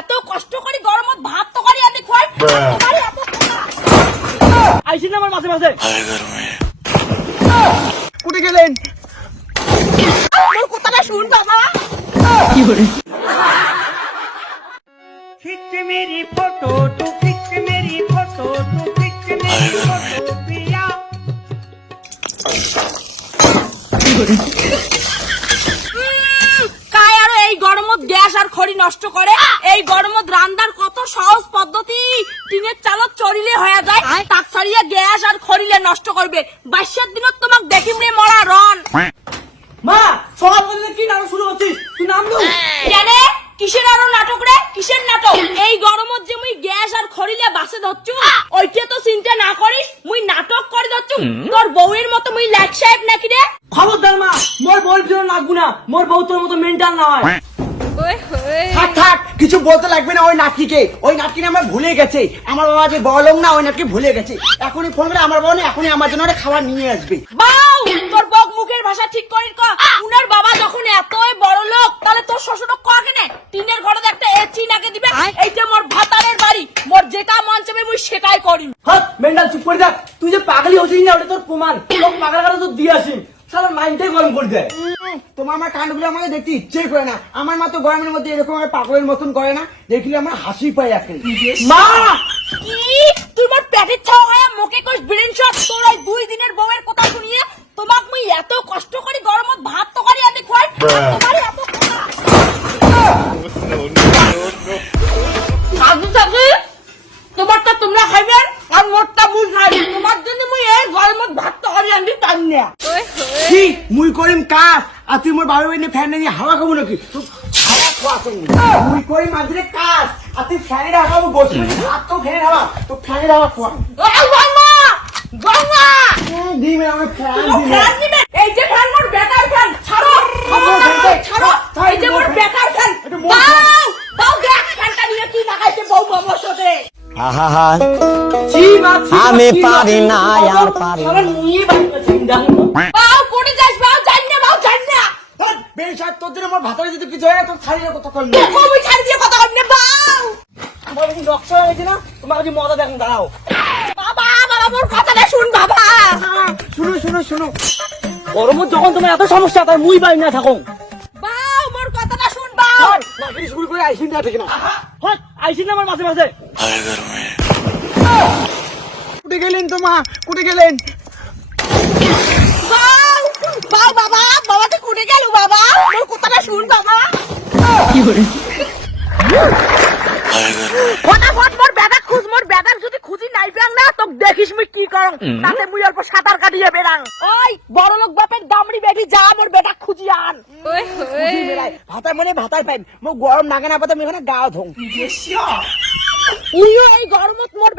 এত কষ্ট করি গরমত ভাত তো করি আমি খাই তোমার এত আইসি না আমার মাঝে মাঝে কুটে গেলেন আমার কথাটা শুন বাবা কি করে खिंच मेरी फोटो तू खिंच मेरी फोटो तू खिंच मेरी फोटो पिया কায় আর এই গরমত গ্যাস আর খড়ি নষ্ট করে এই গরমত রান্নার কত সহজ পদ্ধতি টিনের চালত চড়িলে হয়ে যায় তাক ছাড়িয়ে গ্যাস আর খড়িলে নষ্ট করবে 22 দিনত তোমাক দেখিম রে মরা রন মা সকাল বললে কি নাটক শুরু করছিস তুই নাম দু কেনে কিসের আরো নাটক রে কিসের নাটক এই গরমত যে মুই গ্যাস আর খড়িলে বাসে ধরছু ওইটা তো চিন্তা না করিস মুই নাটক করে ধরছু তোর বউয়ের মতো মুই লাট সাহেব নাকি রে খবরদার মা মোর বউর জন্য লাগবো না মোর বউ তোর মতো মেন্টাল না হয় থাক থাক কিছু বলতে লাগবে না ওই নাটকিকে আমরা ভুলে গেছে আমার বাবা যে বলং না ওই নাটকে ভুলে গেছে এখনই ফোন করে আমার বাবা না এখনই আমার জন্য একটা খাবার নিয়ে আসবে বাউ তোর বক মুখের ভাষা ঠিক করিস ক উনার বাবা যখন এতই বড় লোক তাহলে তোর শ্বশুরক ক কেনে টিনের ঘরে একটা এসি নাকে দিবে এইটা মোর ভাতারের বাড়ি মোর যেটা মন চাবে মুই সেটাই করিম হাত মেন্টাল চুপ করে থাক তুই যে পাগলি হচ্ছিস না ওটা তোর প্রমাণ তোর পাগল কাটা তো দিয়ে আসিম সারা মাইন্ডটাই গরম করে দেয় তোমার আমার কাণ্ডগুলো আমাকে দেখতে ইচ্ছে করে না আমার মা তো গরমের মধ্যে এরকম আমার পাগলের মতন করে না দেখলে আমার হাসি পায় এখন মা কি তুই মোর পেটের ছাও হয় মুখে কইস ব্রেন শট তোর এই 2 দিনের বউয়ের কথা শুনিয়ে তোমাক মুই এত কষ্ট করি গরমত ভাত তো করি আমি খাই তোমার এত সাধু সাধু তোমারটা তোমরা খাইবেন আর মোরটা মুই খাই তোমার জন্য মুই এই গরমত ভাত তো করি আমি পান না কি মুই করিম কাজ আর তুই মোর বাবা এনে ফ্যান নিয়ে হাওয়া খাবো নাকি হাওয়া খোয়া সঙ্গে মুই করি মাঝে কাজ আর তুই ফ্যানের হাওয়া খাবো বসে হাত তো ফ্যানের হাওয়া তো ফ্যানের হাওয়া খোয়া এই গঙ্গা গঙ্গা দিবে আমার ফ্যান ও দিবে ফ্যান দিবে এই যে ফ্যান মোর বেকার ফ্যান ছাড়ো ছাড়ো এই যে মোর বেকার ফ্যান দাও দাও দেখ ফ্যানটা নিয়ে কি লাগাইছে বউ বাবার সাথে ছি মা ছি আমি পারি না আর পারি সারা নিয়ে বাড়িতে চিন্তা বাউ কোটি যাস বাউ জান না বেশার তোর জন্য আমার ভাতারে যদি কিছু হয় না তোর ছাড়িয়ে কত করবি কবি ছাড় দিয়ে কথা কইনে বাউ আমার কি নকশা হয়েছে না তোমার কাছে মজা দেখুন দাঁড়াও বাবা বাবা মোর কথাটা শুন বাবা শুনো গরমত যখন তোমার এত সমস্যা তাই মুই বাড়ি না থাকো বাউ মোর কথাটা শুন বাউ নাকি শুরু করে আইসিন না ঠিক না হাত আইসি না আমার মাঝে মাঝে কুটে গেলেন তো মা কুটে গেলেন বাউ বাউ বাবা বাবা তো কুটে গেল বাবা মোর কথাটা শুন বাবা কি করে ফটাফট মোর ব্যাগ খুঁজ মোর ব্যাগ যদি খুঁজি নাই পাং না তো দেখিস মুই কি করং তাতে মুই অল্প সাঁতার কাটিয়ে বেরাং ওই বড় লোক বাপের দামড়ি বেটি যা মোর বেটা খুঁজি আন ভাতার মানে ভাতার পাইম মোক গরম নাগে না পাতা এখানে গাও ধং উইও এই গরমত মোর